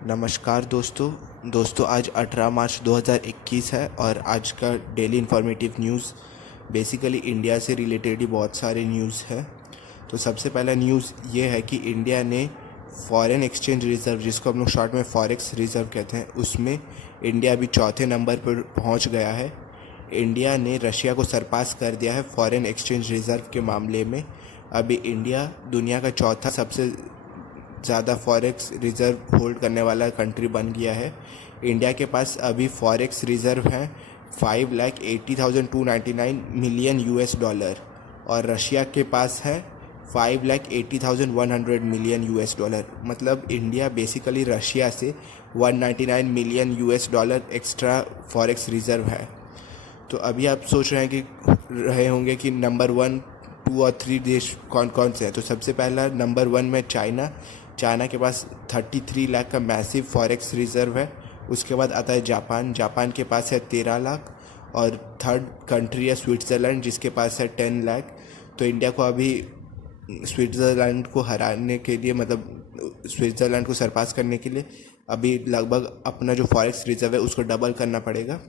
नमस्कार दोस्तों आज 18 मार्च 2021 है और आज का daily informative news basically India से रिलेटेड ही बहुत सारे न्यूज़ है। तो सबसे पहला न्यूज़ ये है कि इंडिया ने फॉरेन एक्सचेंज रिज़र्व, जिसको हम लोग शॉर्ट में फॉरेक्स रिज़र्व कहते हैं, उसमें इंडिया अभी चौथे नंबर पर पहुंच गया है। इंडिया ने रशिया को सरपास कर दिया है फॉरेन एक्सचेंज रिज़र्व के मामले में। अभी इंडिया दुनिया का चौथा सबसे ज़्यादा फॉरेक्स रिज़र्व होल्ड करने वाला कंट्री बन गया है। इंडिया के पास अभी फॉरेक्स रिज़र्व हैं 5,80,299 मिलियन US डॉलर और रशिया के पास है 5,80,100 मिलियन US डॉलर। मतलब इंडिया बेसिकली रशिया से 199 million US dollar extra forex reserve है। तो अभी आप सोच रहे होंगे कि नंबर 1, 2 और 3 देश कौन कौन से हैं। तो सबसे पहला नंबर 1 में चाइना के पास 33 लाख का मैसिव फॉरेक्स रिज़र्व है। उसके बाद आता है जापान के पास है 13 लाख और थर्ड कंट्री है स्विट्ज़रलैंड, जिसके पास है 10 लाख। तो इंडिया को अभी स्विट्ज़रलैंड को हराने के लिए, मतलब स्विट्ज़रलैंड को सरपास करने के लिए अभी लगभग अपना जो फॉरेक्स रिज़र्व है उसको डबल करना पड़ेगा।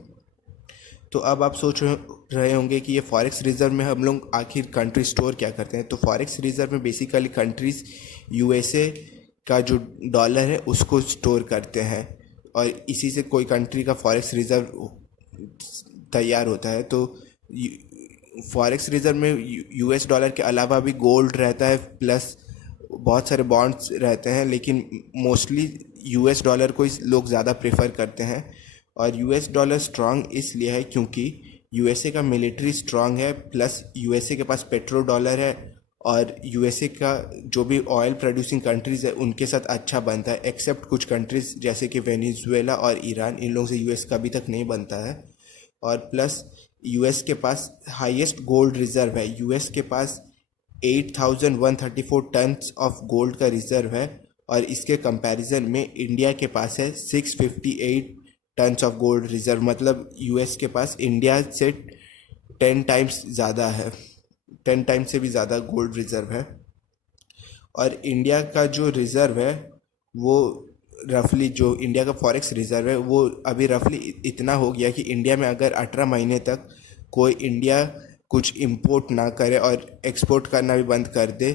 तो अब आप सोच रहे होंगे कि ये फॉरेक्स रिज़र्व में हम लोग आखिर कंट्री स्टोर क्या करते हैं। तो फॉरेक्स रिज़र्व में बेसिकली कंट्रीज़ USA का जो डॉलर है उसको स्टोर करते हैं और इसी से कोई कंट्री का फॉरेक्स रिज़र्व तैयार होता है। तो फॉरेक्स रिज़र्व में US डॉलर के अलावा भी गोल्ड रहता है, प्लस बहुत सारे बॉन्ड्स रहते हैं, लेकिन मोस्टली US डॉलर को लोग ज़्यादा प्रेफर करते हैं। और US डॉलर स्ट्रांग इसलिए है क्योंकि USA का मिलिट्री स्ट्रांग है, प्लस USA के पास पेट्रो डॉलर है और USA का जो भी ऑयल प्रोड्यूसिंग कंट्रीज़ है उनके साथ अच्छा बनता है, एक्सेप्ट कुछ कंट्रीज़ जैसे कि वेनेजुएला और ईरान। इन लोगों से US का अभी तक नहीं बनता है। और प्लस US के पास हाईएस्ट गोल्ड रिज़र्व है। US के पास 8,134 टन्स ऑफ गोल्ड का रिज़र्व है और इसके कंपैरिजन में इंडिया के पास है 658 टन्स ऑफ गोल्ड रिज़र्व। मतलब US के पास इंडिया से 10 टाइम्स ज़्यादा है, 10 टाइम्स से भी ज़्यादा गोल्ड रिज़र्व है। और इंडिया का जो रिज़र्व है वो रफली, जो इंडिया का फॉरेक्स रिज़र्व है वो अभी रफली इतना हो गया कि इंडिया में अगर 18 महीने तक कोई इंडिया कुछ इंपोर्ट ना करे और एक्सपोर्ट करना भी बंद कर दे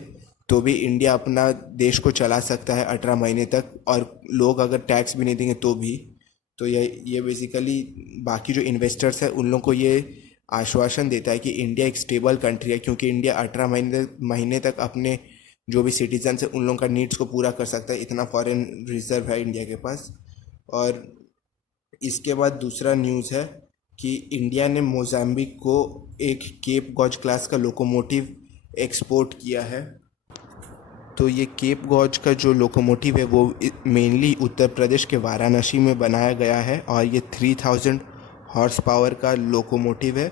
तो भी इंडिया अपना देश को चला सकता है 18 महीने तक, और लोग अगर टैक्स भी नहीं देंगे तो भी। तो ये बेसिकली बाकी जो इन्वेस्टर्स हैं उन लोगों को ये आश्वासन देता है कि इंडिया एक स्टेबल कंट्री है, क्योंकि इंडिया 18 महीने तक अपने जो भी सिटीजन्स हैं उन लोगों का नीड्स को पूरा कर सकता है। इतना फॉरेन रिज़र्व है इंडिया के पास। और इसके बाद दूसरा न्यूज़ है कि इंडिया ने मोज़ाम्बिक को एक केप गॉज क्लास का लोकोमोटिव एक्सपोर्ट किया है। तो ये केप गॉज का जो लोकोमोटिव है वो मेनली उत्तर प्रदेश के वाराणसी में बनाया गया है और ये 3000 हॉर्स पावर का लोकोमोटिव है।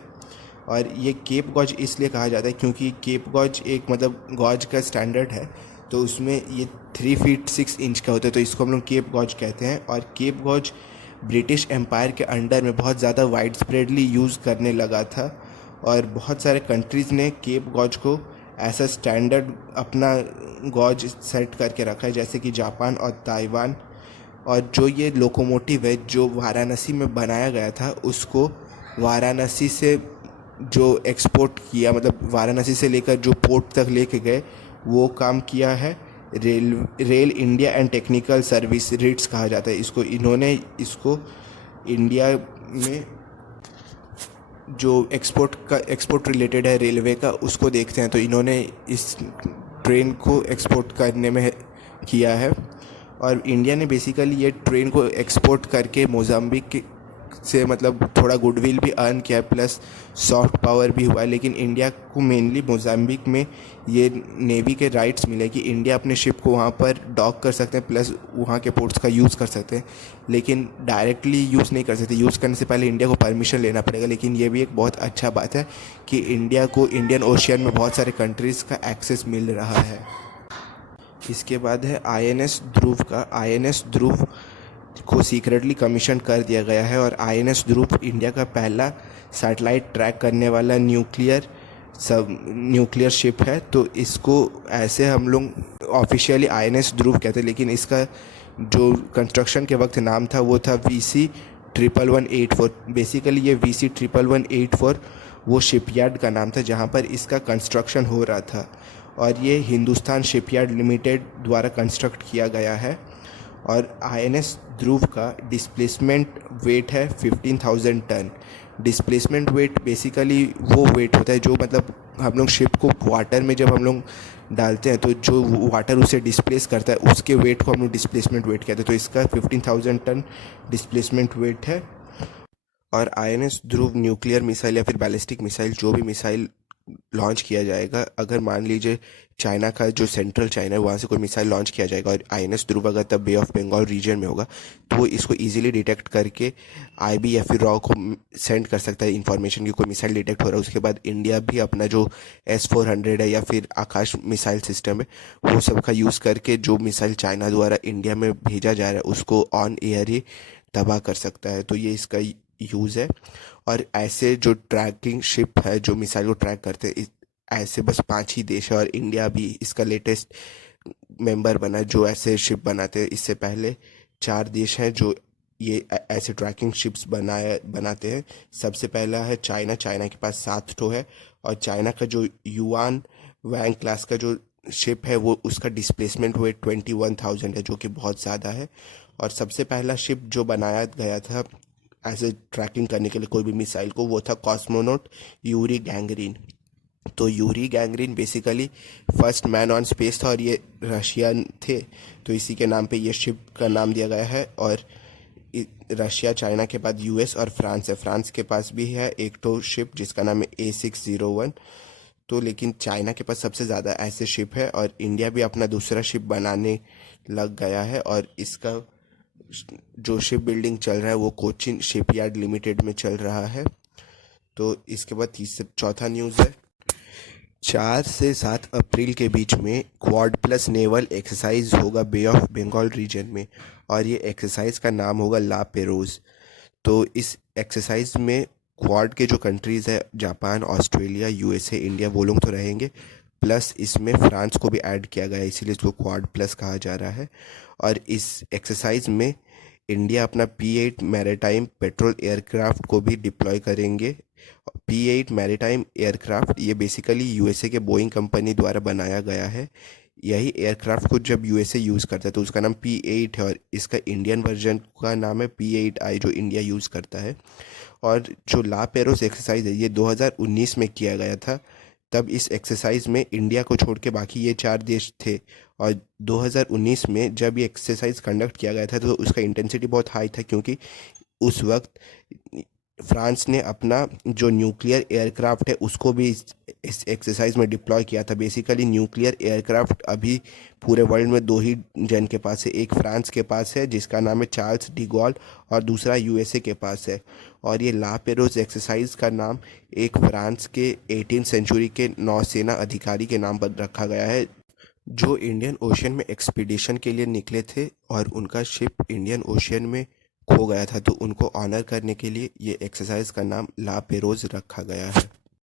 और ये केप गॉज इसलिए कहा जाता है क्योंकि केप गॉज एक, मतलब गॉज का स्टैंडर्ड है, तो उसमें ये 3 फीट 6 इंच का होता है, तो इसको हम लोग केप गॉज कहते हैं। और केप गॉज ब्रिटिश एम्पायर के अंडर में बहुत ज़्यादा वाइड स्प्रेडली यूज़ करने लगा था और बहुत सारे कंट्रीज़ ने केप गॉज को ऐसा स्टैंडर्ड अपना गॉज सेट करके रखा है, जैसे कि जापान और ताइवान। और जो ये लोकोमोटिव है जो वाराणसी में बनाया गया था उसको वाराणसी से जो एक्सपोर्ट किया, मतलब वाराणसी से लेकर जो पोर्ट तक लेके गए, वो काम किया है Rail India and Technical Service, RITES कहा जाता है इसको। इन्होंने इसको इंडिया में जो एक्सपोर्ट रिलेटेड है रेलवे का उसको देखते हैं, तो इन्होंने इस ट्रेन को एक्सपोर्ट करने में किया है। और इंडिया ने बेसिकली ये ट्रेन को एक्सपोर्ट करके मोज़ाम्बिक से मतलब थोड़ा गुडविल भी अर्न किया है, प्लस सॉफ्ट पावर भी हुआ है। लेकिन इंडिया को मेनली मोज़ाम्बिक में ये नेवी के राइट्स मिले कि इंडिया अपने शिप को वहाँ पर डॉक कर सकते हैं, प्लस वहाँ के पोर्ट्स का यूज़ कर सकते हैं, लेकिन डायरेक्टली यूज़ नहीं कर सकते। यूज़ करने से पहले इंडिया को परमिशन लेना पड़ेगा। लेकिन ये भी एक बहुत अच्छा बात है कि इंडिया को इंडियन ओशियन में बहुत सारे कंट्रीज़ का एक्सेस मिल रहा है। इसके बाद है INS ध्रुव का। INS ध्रुव को सीक्रेटली कमीशन कर दिया गया है और INS ध्रुव इंडिया का पहला सैटेलाइट ट्रैक करने वाला न्यूक्लियर शिप है। तो इसको ऐसे हम लोग ऑफिशियली INS ध्रुव कहते हैं, लेकिन इसका जो कंस्ट्रक्शन के वक्त नाम था वो था VC1184। बेसिकली ये VC1184 वो शिपयार्ड का नाम था जहाँ पर इसका कंस्ट्रक्शन हो रहा था, और ये हिंदुस्तान शिपयार्ड लिमिटेड द्वारा कंस्ट्रक्ट किया गया है। और INS ध्रुव का डिस्प्लेसमेंट वेट है 15,000 टन। डिस्प्लेसमेंट वेट बेसिकली वो वेट होता है जो मतलब हम लोग शिप को वाटर में जब हम लोग डालते हैं तो जो वाटर उसे डिस्प्लेस करता है उसके वेट को हम लोग डिस्प्लेसमेंट वेट कहते हैं। तो इसका 15,000 टन डिस्प्लेसमेंट वेट है। और INS ध्रुव न्यूक्लियर मिसाइल या फिर बैलिस्टिक मिसाइल, जो भी मिसाइल लॉन्च किया जाएगा, अगर मान लीजिए चाइना का जो सेंट्रल चाइना है वहाँ से कोई मिसाइल लॉन्च किया जाएगा और INS ध्रुव अगर तब बे ऑफ बंगाल रीजन में होगा तो वो इसको इजीली डिटेक्ट करके IB या फिर रॉ को सेंड कर सकता है इन्फॉर्मेशन की कोई मिसाइल डिटेक्ट हो रहा है। उसके बाद इंडिया भी अपना जो S-400 है या फिर आकाश मिसाइल सिस्टम है वो सब का यूज़ करके जो मिसाइल चाइना द्वारा इंडिया में भेजा जा रहा है उसको ऑन एयर ही तबाह कर सकता है। तो ये इसका यूज़ है। और ऐसे जो ट्रैकिंग शिप है जो मिसाइल को ट्रैक करते हैं, ऐसे बस 5 ही देश है और इंडिया भी इसका लेटेस्ट मेंबर बना है जो ऐसे शिप बनाते हैं। इससे पहले 4 देश हैं जो ये ऐसे ट्रैकिंग शिप्स बनाते हैं। सबसे पहला है चाइना। चाइना के पास 7 ठो है, और चाइना का जो युआन वैंग क्लास का जो शिप है वो उसका डिस्प्लेसमेंट वेट 21,000 है, जो कि बहुत ज़्यादा है। और सबसे पहला शिप जो बनाया गया था ऐसे ट्रैकिंग करने के लिए कोई भी मिसाइल को, वो था कॉस्मोनॉट यूरी गैंगरीन। तो Yuri gangrene basically first man on space था और ये रशियन थे, तो इसी के नाम पे ये शिप का नाम दिया गया है। और रशिया चाइना के बाद US और फ्रांस है। फ्रांस के पास भी है एक तो शिप जिसका नाम है A601। तो लेकिन चाइना के पास सबसे ज़्यादा ऐसे शिप है, और इंडिया भी अपना दूसरा शिप बनाने लग गया है। और इसका जो शिप बिल्डिंग चल रहा है वो कोचिन शिपयार्ड लिमिटेड में चल रहा है। तो इसके बाद चौथा न्यूज़ है 4 से 7 अप्रैल के बीच में क्वाड प्लस नेवल एक्सरसाइज होगा बे ऑफ बंगाल रीजन में, और ये एक्सरसाइज का नाम होगा ला पेरोज। तो इस एक्सरसाइज में क्वाड के जो कंट्रीज़ है जापान, ऑस्ट्रेलिया, USA, इंडिया, वो लोग तो रहेंगे, प्लस इसमें फ्रांस को भी ऐड किया गया है, इसीलिए इसको क्वाड प्लस कहा जा रहा है। और इस एक्सरसाइज में इंडिया अपना P8 मैरीटाइम पेट्रोल एयरक्राफ्ट को भी डिप्लॉय करेंगे। P8 मैरीटाइम एयरक्राफ्ट ये बेसिकली USA के बोइंग कंपनी द्वारा बनाया गया है। यही एयरक्राफ्ट को जब USA यूज़ करता है तो उसका नाम P8 है, और इसका इंडियन वर्जन का नाम है P8I जो इंडिया यूज़ करता है। और जो ला पेरोस एक्सरसाइज है ये 2019 में किया गया था। तब इस एक्सरसाइज में इंडिया को छोड़ के बाकी ये 4 देश थे, और 2019 में जब ये एक्सरसाइज कंडक्ट किया गया था तो उसका इंटेंसिटी बहुत हाई था, क्योंकि उस वक्त फ्रांस ने अपना जो न्यूक्लियर एयरक्राफ्ट है उसको भी इस एक्सरसाइज में डिप्लॉय किया था। बेसिकली न्यूक्लियर एयरक्राफ्ट अभी पूरे वर्ल्ड में 2 ही जन के पास है, एक फ्रांस के पास है जिसका नाम है चार्ल्स डी गॉल, और दूसरा USA के पास है। और ये ला पेरोज एक्सरसाइज का नाम एक फ्रांस के 18वीं सेंचुरी के नौसेना अधिकारी के नाम पर रखा गया है जो इंडियन ओशन में एक्सपीडिशन के लिए निकले थे और उनका शिप इंडियन ओशन में खो गया था। तो उनको ऑनर करने के लिए ये एक्सरसाइज का नाम ला पेरोज रखा गया है।